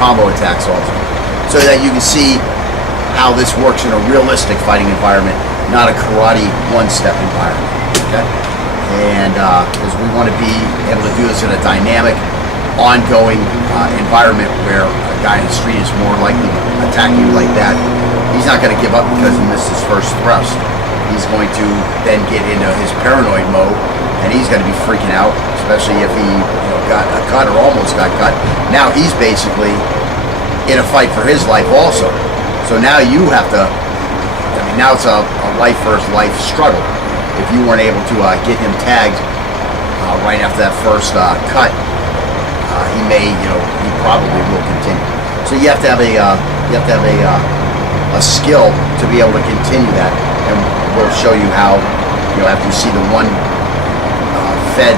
combo attacks also, so that you can see how this works in a realistic fighting environment, not a karate one-step environment. Okay, and because we want to be able to do this in a dynamic, ongoing environment where a guy in the street is more likely to attack you like that. He's not going to give up because he missed his first thrust. He's going to then get into his paranoid mode, and he's going to be freaking out, especially if he got a cut or almost got cut. Now he's basically in a fight for his life also. So now you have to, now it's a life versus life struggle. If you weren't able to get him tagged right after that first cut, he may, he probably will continue. So you have to have a skill to be able to continue that, and we'll show you how. After you see the one fed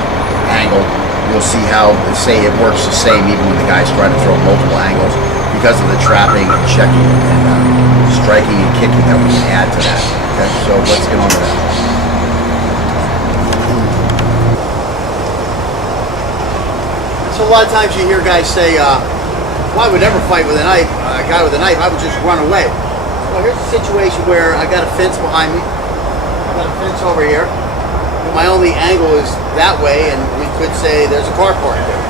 angle, you'll see how it works the same even when the guy's trying to throw multiple angles because of the trapping and checking and striking and kicking that we can add to that. Okay, so let's get on to that. So a lot of times you hear guys say, well, I would never fight with a knife, a guy with a knife, I would just run away. Well, here's a situation where I got a fence behind me, I got a fence over here, but my only angle is that way, and we could say there's a car parked there.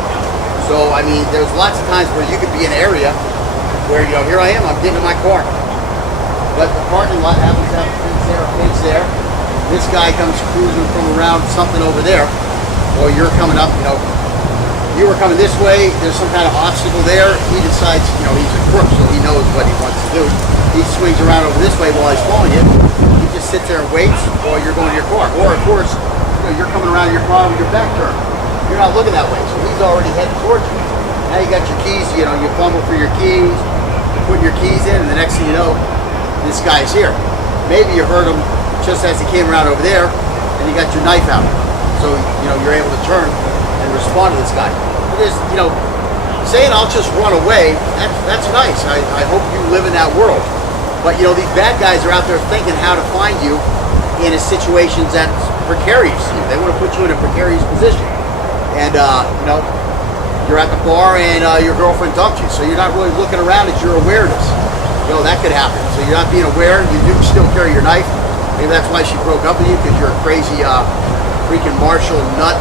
So, I mean, there's lots of times where you could be in an area where, here I am, I'm getting in my car. But the parking lot happens to have a fence there, a fence there. This guy comes cruising from around something over there, or you're coming up, you were coming this way, there's some kind of obstacle there, he decides, he's a crook, so he knows what he wants to do. He swings around over this way while he's following you. He just sits there and waits while you're going to your car. Or, of course, you're coming around your car with your back turned. You're not looking that way, so he's already heading towards you. Now you got your keys, you fumble for your keys, you put your keys in, and the next thing you know, this guy's here. Maybe you heard him just as he came around over there, and you got your knife out. So, you're able to turn and respond to this guy. Because, saying I'll just run away, that's nice. I hope you live in that world. But, these bad guys are out there thinking how to find you in a situation that's precarious to you. They want to put you in a precarious position. And, you're at the bar and your girlfriend dumped you. So you're not really looking around at your awareness. That could happen. So you're not being aware. You do still carry your knife. Maybe that's why she broke up with you, because you're a crazy freaking martial nut,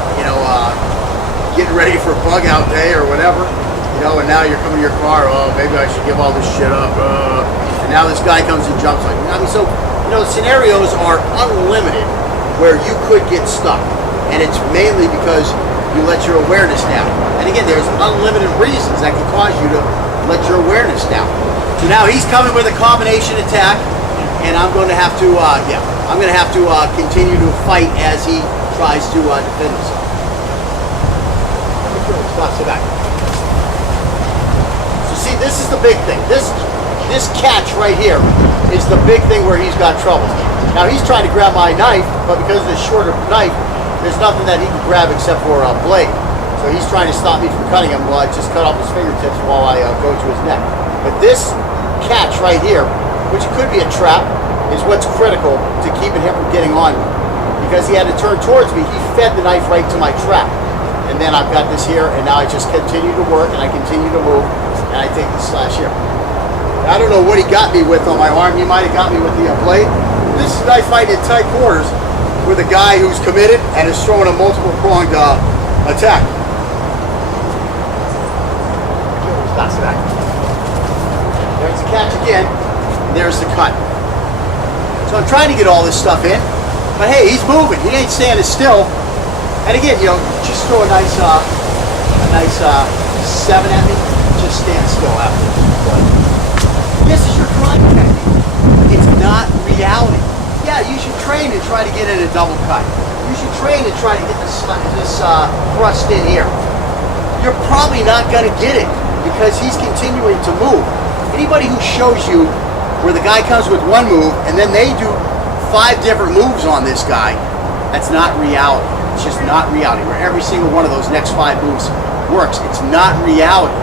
getting ready for bug out day or whatever, and now you're coming to your car, oh, maybe I should give all this shit up, and now this guy comes and jumps on you. So, scenarios are unlimited where you could get stuck, and it's mainly because you let your awareness down. And again, there's unlimited reasons that can cause you to let your awareness down. So now he's coming with a combination attack, and I'm going to have to, continue to fight as he tries to defend himself. So see, this is the big thing. This catch right here is the big thing where he's got trouble. Now he's trying to grab my knife, but because of this shorter knife, there's nothing that he can grab except for a blade. So he's trying to stop me from cutting him while I just cut off his fingertips while I go to his neck. But this catch right here, which could be a trap, is what's critical to keeping him from getting on me. Because he had to turn towards me, he fed the knife right to my trap. And then I've got this here, and now I just continue to work, and I continue to move, and I take the slash here. I don't know what he got me with on my arm. He might have got me with the blade. This is knife fighting in tight quarters with a guy who's committed and is throwing a multiple-pronged attack. There's the catch again, and there's the cut. So I'm trying to get all this stuff in, but hey, he's moving. He ain't standing still. And again, just throw a nice 7 at me. Just stand still after. This is your crime technique. It's not reality. Yeah, you should train and try to get in a double cut. You should train and try to get this thrust in here. You're probably not going to get it because he's continuing to move. Anybody who shows you where the guy comes with one move and then they do 5 different moves on this guy, that's not reality. It's just not reality. Where every single one of those next 5 moves works. It's not reality.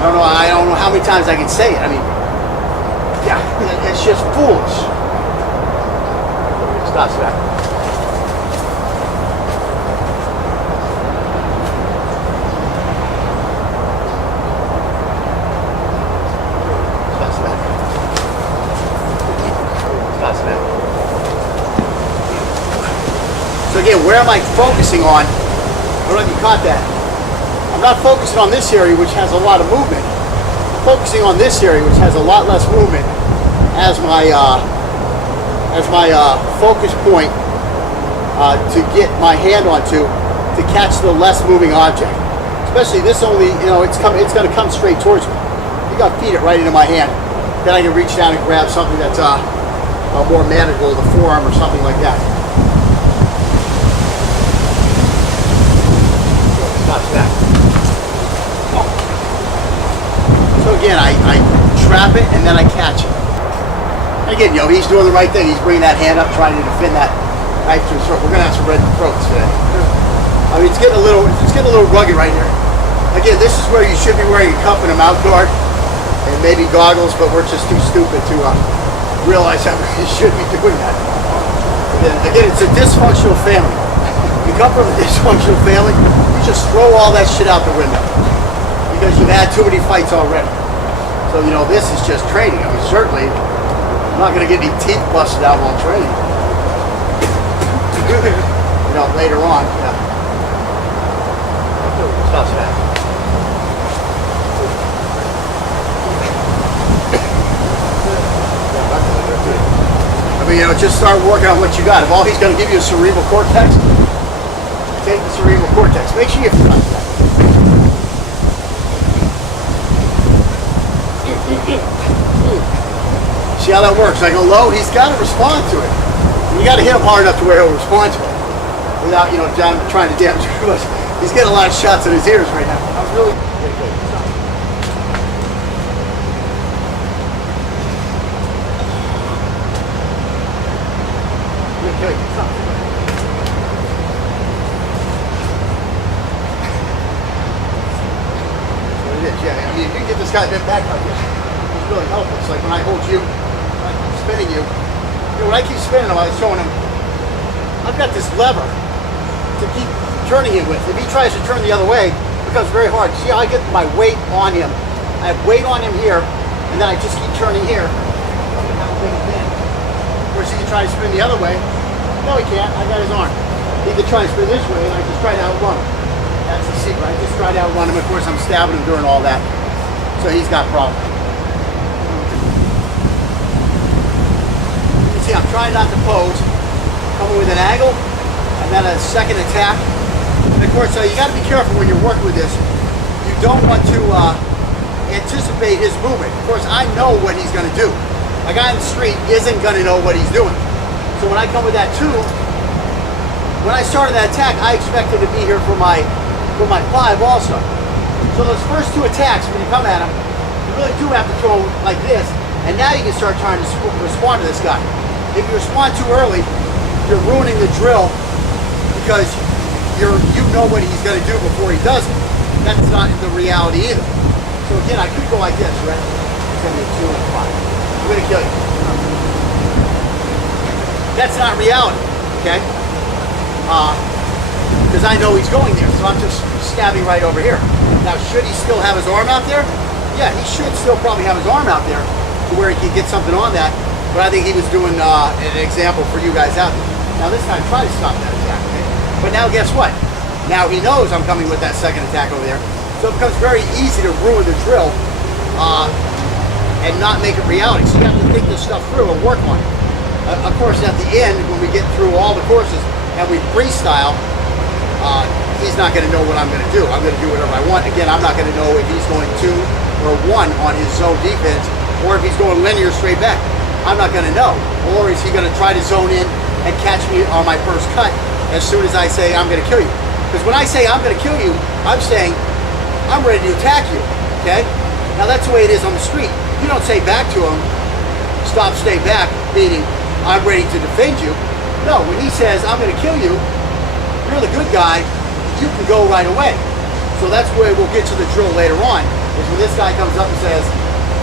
I don't know how many times I can say it. I mean, yeah, it's just foolish. Stops that. again, where am I focusing on? I don't know if you caught that. I'm not focusing on this area, which has a lot of movement. I'm focusing on this area, which has a lot less movement, as my focus point to get my hand onto to catch the less moving object. Especially this only, it's going to come straight towards me. You got to feed it right into my hand. Then I can reach down and grab something that's more manageable, the forearm or something like that. So again, I trap it and then I catch it. And again, he's doing the right thing. He's bringing that hand up, trying to defend that knife to his throat. We're gonna have some red throats today. I mean, it's getting a little rugged right here. Again, this is where you should be wearing a cuff and a mouth guard, and maybe goggles, but we're just too stupid to realize that we should be doing that. Again, it's a dysfunctional family. You come from a dysfunctional family, you just throw all that shit out the window because you've had too many fights already. So, this is just training. I mean, certainly, I'm not going to get any teeth busted out while training. Later on, Tough that. I mean, just start working on what you got. If all he's going to give you is cerebral cortex, take the cerebral cortex. Make sure you front that. See how that works? I go low, he's got to respond to it. You got to hit him hard enough to where he'll respond to it without, trying to damage too much. He's getting a lot of shots in his ears right now. I was really good. Yeah, I mean, if you can get this guy bent back like this, it's really helpful. It's like when I hold you, I keep spinning you. When I keep spinning him, I was showing him, I've got this lever to keep turning him with. If he tries to turn the other way, it becomes very hard. See how I get my weight on him? I have weight on him here, and then I just keep turning here. Of course, he can try to spin the other way. No, he can't. I got his arm. He can try to spin this way, and I just try to outrun him. That's the secret. I just try to outrun him. Of course, I'm stabbing him during all that. So he's got problems. You can see I'm trying not to pose. Coming with an angle, and then a second attack. And of course, you got to be careful when you're working with this. You don't want to anticipate his movement. Of course, I know what he's going to do. A guy in the street isn't going to know what he's doing. So when I come with that too, when I started that attack, I expected to be here for my 5 also. So those first 2 attacks, when you come at him, you really do have to throw like this, and now you can start trying to respond to this guy. If you respond too early, you're ruining the drill because you know what he's going to do before he does it. That's not the reality either. So again, I could go like this, right? It's going to be 2 and 5. I'm going to kill you. That's not reality, okay? Because I know he's going there, so I'm just stabbing right over here. Now, should he still have his arm out there? Yeah, he should still probably have his arm out there to where he can get something on that. But I think he was doing an example for you guys out there. Now this time, try to stop that attack. Okay? But now guess what? Now he knows I'm coming with that second attack over there. So it becomes very easy to ruin the drill and not make it reality. So you have to think this stuff through and work on it. Of course, at the end, when we get through all the courses and we freestyle, he's not going to know what I'm going to do. I'm going to do whatever I want. Again, I'm not going to know if he's going 2 or 1 on his zone defense or if he's going linear straight back. I'm not going to know. Or is he going to try to zone in and catch me on my first cut as soon as I say I'm going to kill you? Because when I say I'm going to kill you, I'm saying I'm ready to attack you, okay? Now that's the way it is on the street. You don't say back to him, stop, stay back, meaning I'm ready to defend you. No, when he says I'm going to kill you, you're the good guy, you can go right away. So that's where we'll get to the drill later on, is when this guy comes up and says,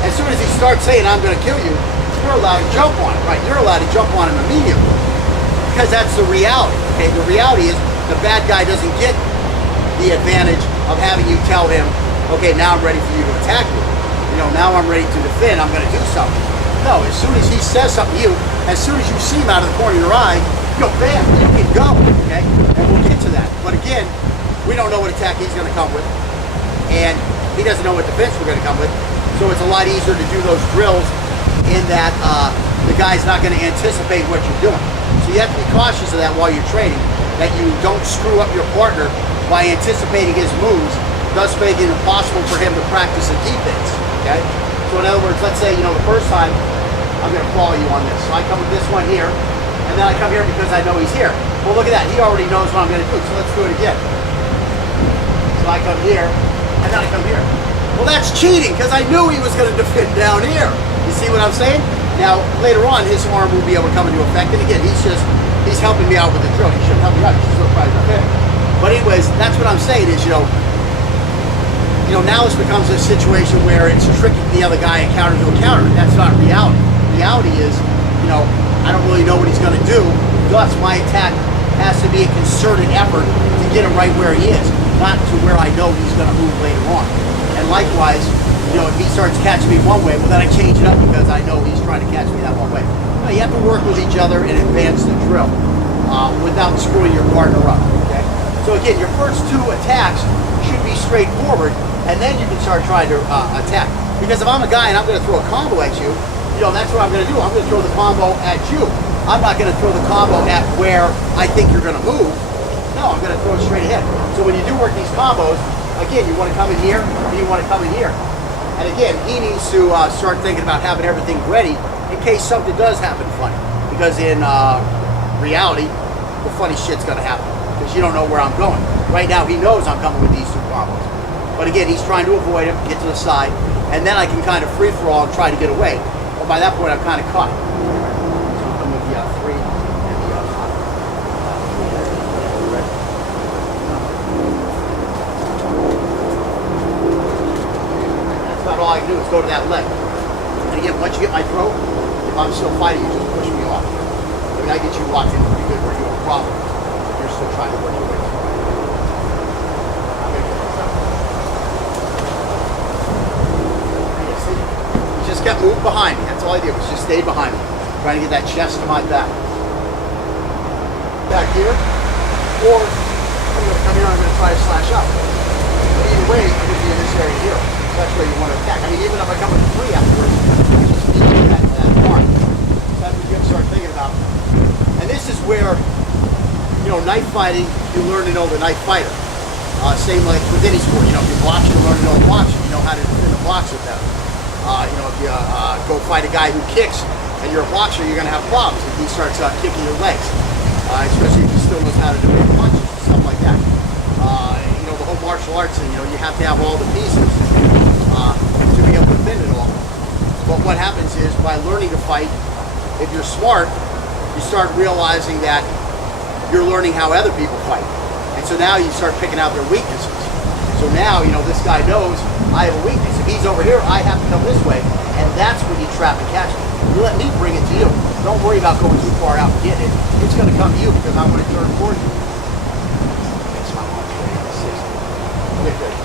as soon as he starts saying I'm going to kill you, you're allowed to jump on it, right? You're allowed to jump on him immediately. Because that's the reality, okay? The reality is the bad guy doesn't get the advantage of having you tell him, okay, now I'm ready for you to attack me. Now I'm ready to defend, I'm going to do something. No, as soon as he says something to you, as soon as you see him out of the corner of your eye, bam, you can go, okay? And we'll get to that. But again, we don't know what attack he's going to come with, and he doesn't know what defense we're going to come with. So it's a lot easier to do those drills in that the guy's not going to anticipate what you're doing. So you have to be cautious of that while you're training, that you don't screw up your partner by anticipating his moves, thus making it impossible for him to practice and defense, okay? So in other words, let's say, the first time, I'm going to follow you on this. So I come with this one here, and then I come here because I know he's here. Well, look at that. He already knows what I'm going to do, so let's do it again. So I come here, and then I come here. Well, that's cheating, because I knew he was going to defend down here. You see what I'm saying? Now, later on, his arm will be able to come into effect, and again, he's helping me out with the drill. He shouldn't help me out. He's still trying to defend. But anyways, that's what I'm saying is, now this becomes a situation where it's tricking the other guy and counter to a counter. That's not reality. Reality is, I don't really know what he's going to do. Thus, my attack has to be a concerted effort to get him right where he is, not to where I know he's going to move later on. And likewise, if he starts catching me one way, well, then I change it up because I know he's trying to catch me that one way. No, you have to work with each other and advance the drill without screwing your partner up. Okay. So again, your first two attacks should be straightforward, and then you can start trying to attack. Because if I'm a guy and I'm going to throw a combo at you, that's what I'm going to do. I'm going to throw the combo at you. I'm not going to throw the combo at where I think you're going to move. No, I'm going to throw it straight ahead. So when you do work these combos, again, you want to come in here, and you want to come in here. And again, he needs to start thinking about having everything ready in case something does happen funny. Because in reality, the funny shit's going to happen. Because you don't know where I'm going. Right now, he knows I'm coming with these two combos. But again, he's trying to avoid him, get to the side, and then I can kind of free-for-all and try to get away. But by that point, I'm kind of caught. So I'm coming with the 3 and the 5. That's about all I can do is go to that leg. And again, once you get my throat, if I'm still fighting, you just push me off. I mean, I get you locked in pretty good where you have a problem. You're still trying to work your way through. Just kept moving behind me. That's all I did was just stay behind me, trying to get that chest to my back. Back here, or I'm going to come here and I'm going to try to slash up. But either way, it would be in this area here. That's where you want to attack. I mean, even if I come with 3 afterwards, I just need that mark. That's what you have to start thinking about. And this is where, knife fighting, you learn to know the knife fighter. Same like with any sport. If you're boxing, you learn to know the boxer. You know how to defend a boxer better. If you go fight a guy who kicks and you're a boxer, you're going to have problems if he starts kicking your legs, especially if he still knows how to defend punches and stuff like that. The whole martial arts thing, you have to have all the pieces to be able to defend it all. But what happens is, by learning to fight, if you're smart, you start realizing that you're learning how other people fight. And so now you start picking out their weaknesses. So now, this guy knows I have a weakness. If he's over here, I have to come this way. And that's when you trap and catch me. You let me bring it to you. Don't worry about going too far out and getting it. It's going to come to you because I'm going to turn towards you. It's my arm straight in the system. Good.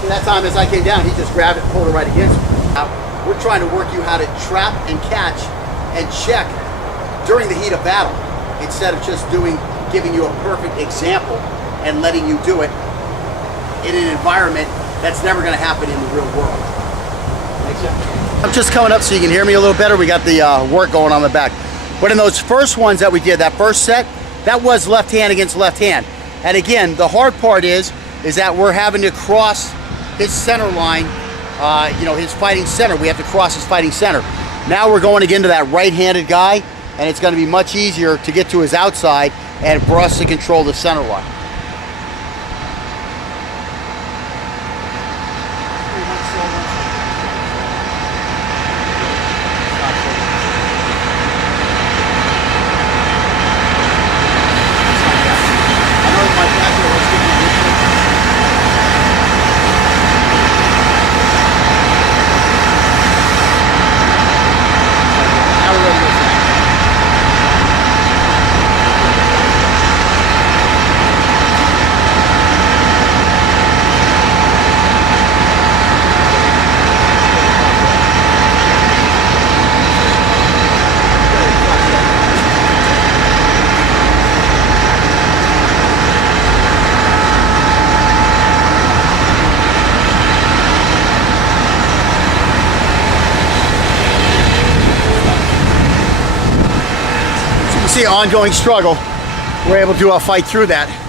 See, that time as I came down, he just grabbed it and pulled it right against me. Now, we're trying to work you how to trap and catch and check during the heat of battle, instead of just giving you a perfect example and letting you do it in an environment that's never going to happen in the real world. Make sense? I'm just coming up so you can hear me a little better. We got the work going on the back. But in those first ones that we did, that first set, that was left hand against left hand. And again, the hard part is that we're having to cross his center line, his fighting center. We have to cross his fighting center. Now we're going again to that right-handed guy, and it's going to be much easier to get to his outside and for us to control the center line. see, ongoing struggle. We're able to fight through that.